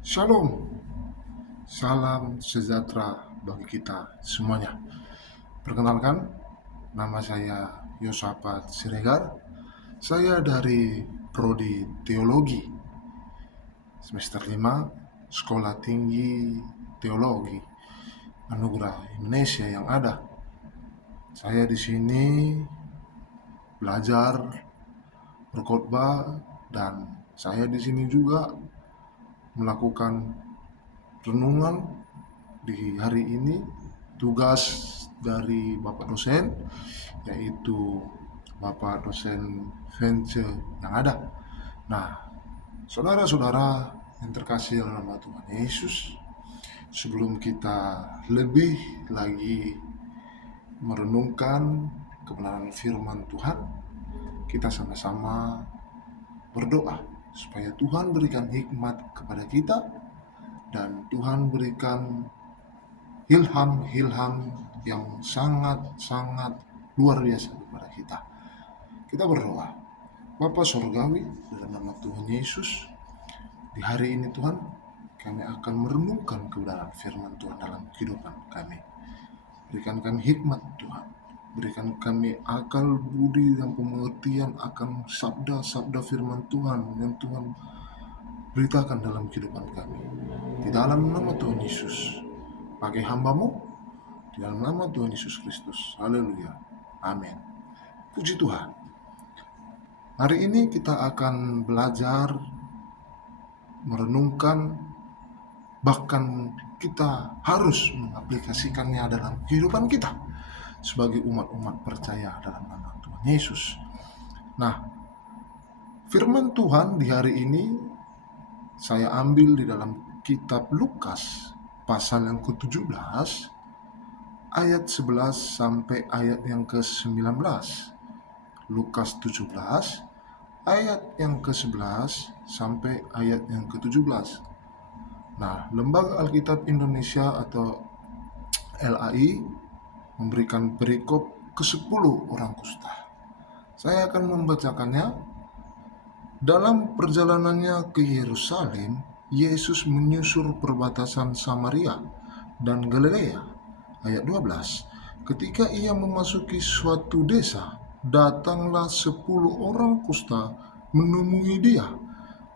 Shalom, salam sejahtera bagi kita semuanya. Perkenalkan, nama saya Yosafat Siregar. Saya dari Prodi Teologi, semester 5, Sekolah Tinggi Teologi Anugerah Indonesia yang ada. Saya di sini belajar berkhotbah dan saya di sini juga melakukan renungan di hari ini. Tugas dari Bapak dosen yaitu Bapak dosen Vence yang ada. Nah, saudara-saudara yang terkasih dalam nama Tuhan Yesus, sebelum kita lebih lagi merenungkan kebenaran firman Tuhan, kita sama-sama berdoa supaya Tuhan berikan hikmat kepada kita dan Tuhan berikan ilham-ilham yang sangat-sangat luar biasa kepada kita. Kita berdoa. Bapa Sorgawi, dalam nama Tuhan Yesus, di hari ini Tuhan, kami akan merenungkan kebenaran firman Tuhan dalam kehidupan kami. Berikan kami hikmat Tuhan. Berikan kami akal, budi, dan pengertian akan sabda-sabda firman Tuhan yang Tuhan beritakan dalam kehidupan kami. Di dalam nama Tuhan Yesus, pakai hamba-Mu, di dalam nama Tuhan Yesus Kristus. Haleluya. Amin. Puji Tuhan. Hari ini kita akan belajar merenungkan, bahkan kita harus mengaplikasikannya dalam kehidupan kita sebagai umat-umat percaya dalam nama Tuhan Yesus. Nah, firman Tuhan di hari ini saya ambil di dalam kitab Lukas pasal yang ke-17 ayat 11 sampai ayat yang ke-19. Lukas 17 ayat yang ke-11 sampai ayat yang ke-17. Nah, Lembaga Alkitab Indonesia atau LAI memberikan perikop ke-10 orang kusta. Saya akan membacakannya. Dalam perjalanannya ke Yerusalem, Yesus menyusur perbatasan Samaria dan Galilea. Ayat 12. Ketika ia memasuki suatu desa, datanglah 10 orang kusta menemui dia.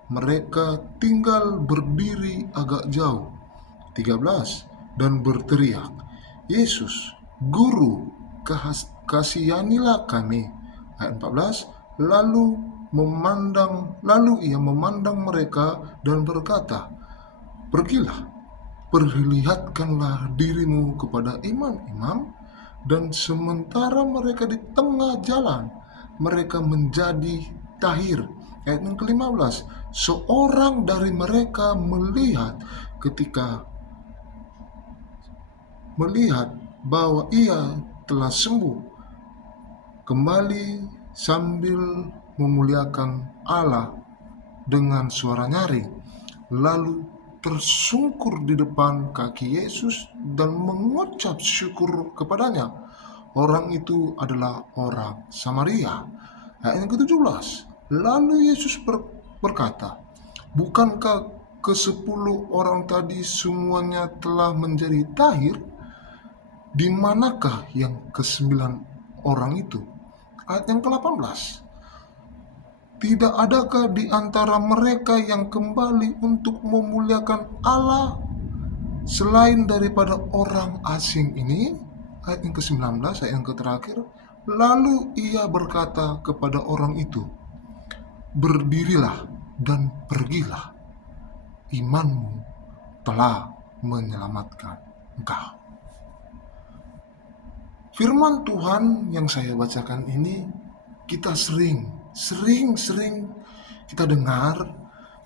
Mereka tinggal berdiri agak jauh. 13. Dan berteriak, Yesus, Guru, kasihanilah kami. Ayat 14. Lalu ia memandang mereka dan berkata, Pergilah, perlihatkanlah dirimu kepada imam-imam. Dan sementara mereka di tengah jalan, mereka menjadi tahir. Ayat yang ke-15, seorang dari mereka melihat bahwa ia telah sembuh, kembali sambil memuliakan Allah dengan suara nyaring, lalu tersungkur di depan kaki Yesus dan mengucap syukur kepadanya. Orang itu adalah orang Samaria. Ayat yang ke-17, lalu Yesus berkata, Bukankah ke-10 orang tadi semuanya telah menjadi tahir? Di manakah yang ke-9 orang itu? Ayat yang ke-18, tidak adakah di antara mereka yang kembali untuk memuliakan Allah selain daripada orang asing ini? Ayat yang ke-19, ayat yang terakhir. Lalu ia berkata kepada orang itu, Berdirilah dan pergilah, imanmu telah menyelamatkan engkau. Firman Tuhan yang saya bacakan ini kita sering kita dengar,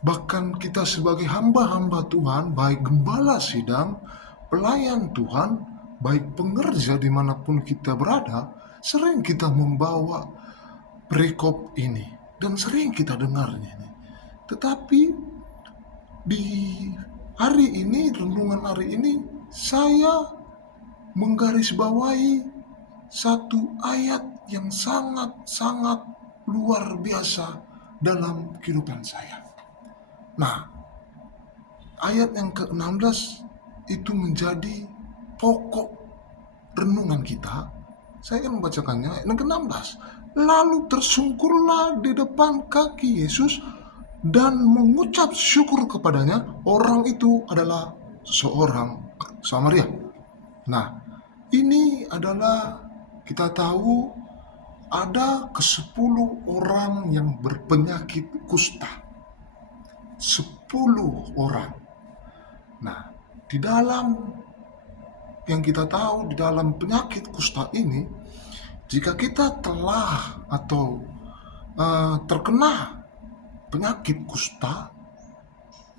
bahkan kita sebagai hamba-hamba Tuhan, baik gembala sidang, pelayan Tuhan, baik pengerja dimanapun kita berada, sering kita membawa perikop ini dan sering kita dengarnya ini. Tetapi di hari ini, renungan hari ini, saya menggarisbawahi satu ayat yang sangat-sangat luar biasa dalam kehidupan saya. Nah, ayat yang ke-16 itu menjadi pokok renungan kita. Saya akan membacakannya ayat yang ke-16. Lalu tersungkurlah di depan kaki Yesus dan mengucap syukur kepadanya. Orang itu adalah seorang Samaria. Nah, ini adalah kita tahu ada ke-10 orang yang berpenyakit kusta. 10 orang. Nah, di dalam yang kita tahu di dalam penyakit kusta ini, jika kita telah atau terkena penyakit kusta,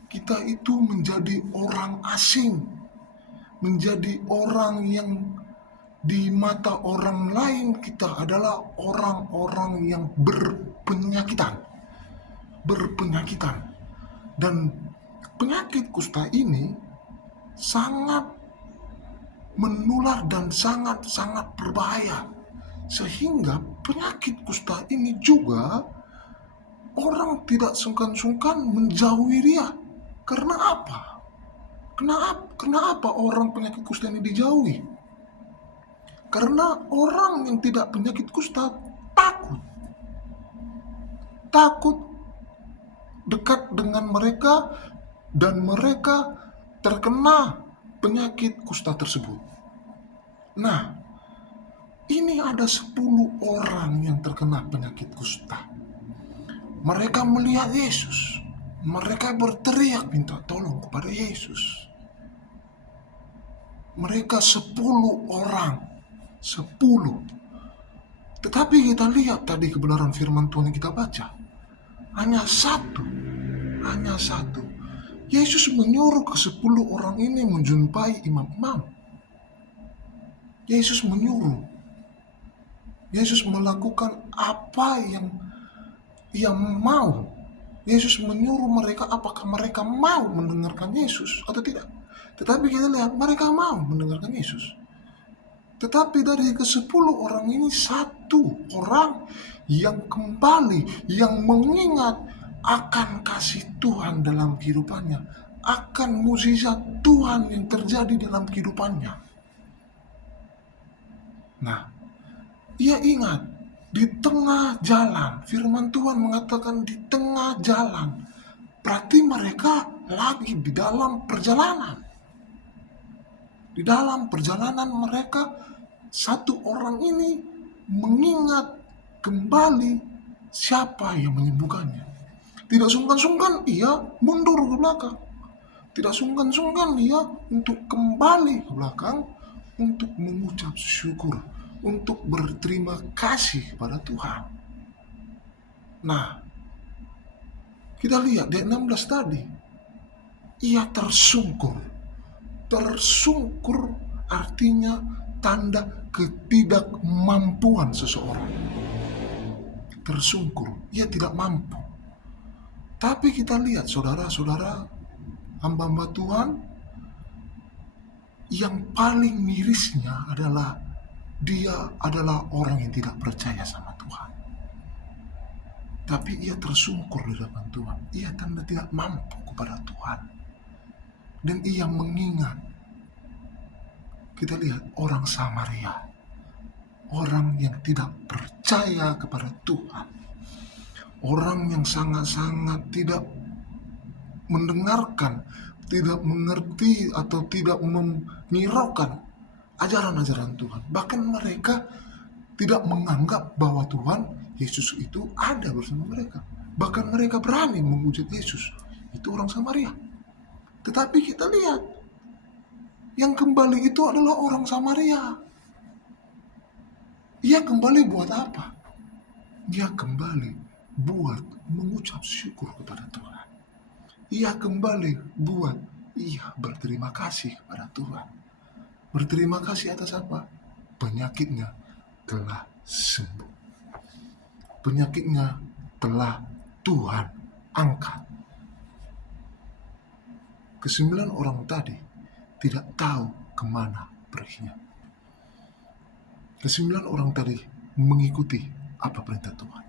kita itu menjadi orang asing, menjadi orang yang di mata orang lain kita adalah orang-orang yang berpenyakitan. Dan penyakit kusta ini sangat menular dan sangat-sangat berbahaya. Sehingga penyakit kusta ini juga orang tidak sungkan-sungkan menjauhi dia. Karena apa? Kenapa orang penyakit kusta ini dijauhi? Karena orang yang tidak penyakit kusta takut dekat dengan mereka dan mereka terkena penyakit kusta tersebut. Nah, ini ada 10 orang yang terkena penyakit kusta. Mereka melihat Yesus. Mereka berteriak minta tolong kepada Yesus. Mereka 10 orang. 10. Tetapi kita lihat tadi kebenaran firman Tuhan yang kita baca. Hanya satu. Yesus menyuruh ke-10 orang ini menjumpai imam-imam. Yesus menyuruh. Yesus melakukan apa yang ia mau. Yesus menyuruh mereka apakah mereka mau mendengarkan Yesus atau tidak. Tetapi kita lihat mereka mau mendengarkan Yesus. Tetapi dari ke-10 orang ini, satu orang yang kembali, yang mengingat akan kasih Tuhan dalam kehidupannya, akan mukjizat Tuhan yang terjadi dalam kehidupannya. Nah, ia ingat di tengah jalan, firman Tuhan mengatakan di tengah jalan. Berarti mereka lagi di dalam perjalanan. Di dalam perjalanan mereka, satu orang ini mengingat kembali siapa yang menyembuhkannya. Tidak sungkan-sungkan ia mundur ke belakang. Tidak sungkan-sungkan ia untuk kembali ke belakang untuk mengucap syukur, untuk berterima kasih kepada Tuhan. Nah, kita lihat di 16 tadi, ia tersungkur. Tersungkur artinya tanda ketidakmampuan seseorang. Tersungkur, ia tidak mampu. Tapi kita lihat saudara-saudara, hamba-hamba Tuhan, yang paling mirisnya adalah dia adalah orang yang tidak percaya sama Tuhan. Tapi ia tersungkur di depan Tuhan. Ia tanda tidak mampu kepada Tuhan. Dan ia mengingat. Kita lihat orang Samaria. Orang yang tidak percaya kepada Tuhan. Orang yang sangat-sangat tidak mendengarkan, tidak mengerti atau tidak menghiraukan ajaran-ajaran Tuhan. Bahkan mereka tidak menganggap bahwa Tuhan Yesus itu ada bersama mereka. Bahkan mereka berani memuji Yesus. Itu orang Samaria. Tetapi kita lihat, yang kembali itu adalah orang Samaria. Ia kembali buat apa? Ia kembali buat mengucap syukur kepada Tuhan. Ia kembali buat ia berterima kasih kepada Tuhan. Berterima kasih atas apa? Penyakitnya telah sembuh. Penyakitnya telah Tuhan angkat. Ke-9 orang tadi tidak tahu kemana perginya. Ke-9 orang tadi mengikuti apa perintah Tuhan.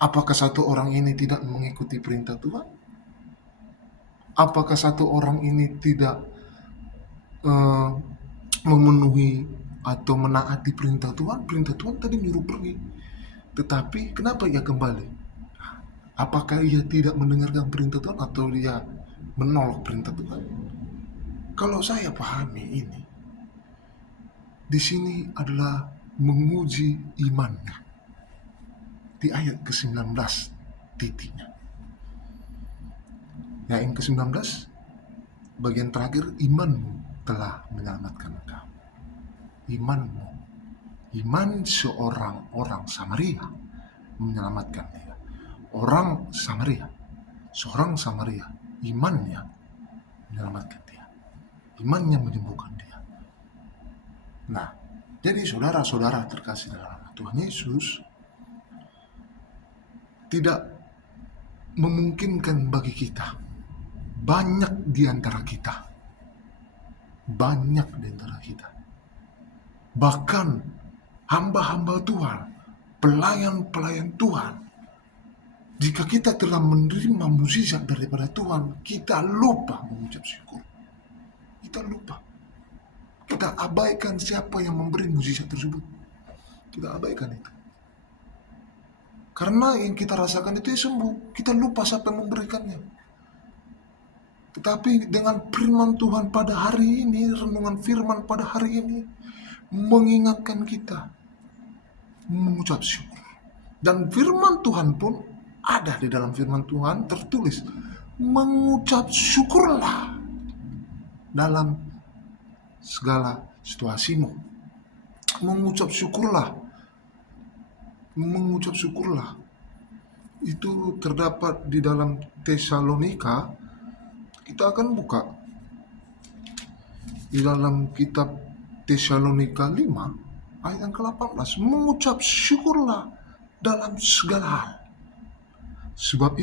Apakah satu orang ini tidak mengikuti perintah Tuhan? Apakah satu orang ini tidak eh, memenuhi atau menaati perintah Tuhan? Perintah Tuhan tadi nyuruh pergi. Tetapi kenapa ia kembali? Apakah ia tidak mendengarkan perintah Tuhan atau dia menolak perintah Tuhan? Kalau saya pahami ini, di sini adalah menguji imannya. Di ayat ke-19 titiknya. Ya, yang ke-19 bagian terakhir, imanmu telah menyelamatkan engkau. Imanmu, iman seorang orang Samaria menyelamatkan dia. Seorang Samaria, imannya menyelamatkan dia. Imannya menyembuhkan dia. Nah, jadi saudara-saudara terkasih dalam Tuhan Yesus, tidak memungkinkan bagi kita, banyak di antara kita, bahkan hamba-hamba Tuhan, pelayan-pelayan Tuhan, jika kita telah menerima mukjizat daripada Tuhan, kita lupa mengucap syukur. Kita abaikan siapa yang memberi mukjizat tersebut. Kita abaikan itu. Karena yang kita rasakan itu sembuh. Kita lupa siapa yang memberikannya. Tetapi dengan firman Tuhan pada hari ini, renungan firman pada hari ini, mengingatkan kita mengucap syukur. Dan firman Tuhan pun ada di dalam firman Tuhan tertulis, mengucap syukurlah dalam segala situasimu. Mengucap syukurlah. Itu terdapat di dalam Tesalonika. Kita akan buka di dalam kitab Tesalonika 5 ayat yang ke-18. Mengucap syukurlah dalam segala hal. Sebab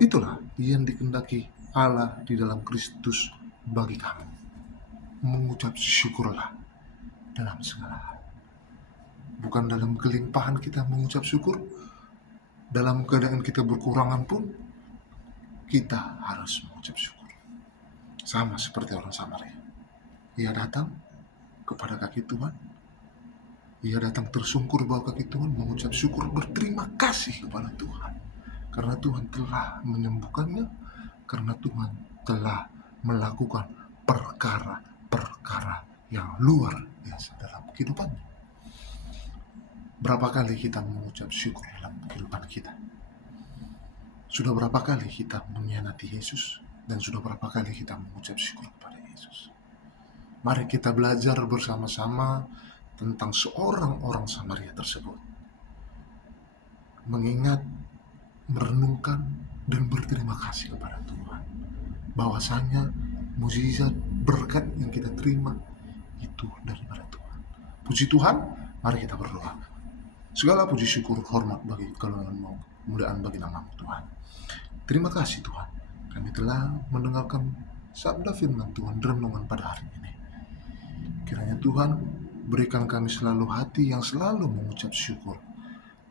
itulah yang dikehendaki Allah di dalam Kristus bagi kamu. Mengucap syukurlah dalam segala hal. Bukan dalam kelimpahan kita mengucap syukur, dalam keadaan kita berkurangan pun kita harus mengucap syukur. Sama seperti orang Samaria. Ia datang kepada kaki Tuhan. Ia datang tersungkur bawah kaki Tuhan, mengucap syukur, berterima kasih kepada Tuhan. Karena Tuhan telah menyembuhkannya, karena Tuhan telah melakukan perkara-perkara yang luar biasa dalam kehidupannya. Berapa kali kita mengucap syukur dalam kehidupan kita? Sudah berapa kali kita mengkhianati Yesus, dan sudah berapa kali kita mengucap syukur kepada Yesus? Mari kita belajar bersama-sama tentang seorang orang Samaria tersebut. Mengingat, merenungkan, dan berterima kasih kepada Tuhan. Bahwasanya mukjizat berkat yang kita terima itu daripada Tuhan. Puji Tuhan, mari kita berdoa. Segala puji syukur hormat bagi kemuliaan bagi nama-Mu Tuhan. Terima kasih Tuhan, kami telah mendengarkan sabda firman Tuhan renungan pada hari ini. Kiranya Tuhan berikan kami selalu hati yang selalu mengucap syukur,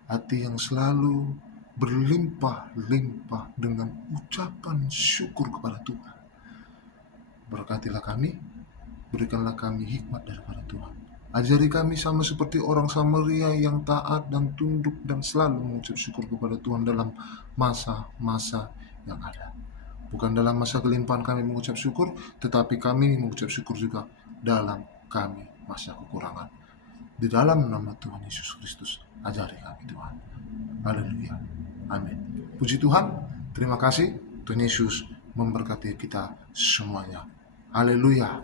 hati yang selalu berlimpah-limpah dengan ucapan syukur kepada Tuhan. Berkatilah kami, berikanlah kami hikmat daripada Tuhan. Ajari kami sama seperti orang Samaria yang taat dan tunduk dan selalu mengucap syukur kepada Tuhan dalam masa-masa yang ada. Bukan dalam masa kelimpahan kami mengucap syukur, tetapi kami mengucap syukur juga dalam kami masa kekurangan. Di dalam nama Tuhan Yesus Kristus, ajari kami Tuhan. Haleluya. Amin. Puji Tuhan, terima kasih. Tuhan Yesus memberkati kita semuanya. Haleluya.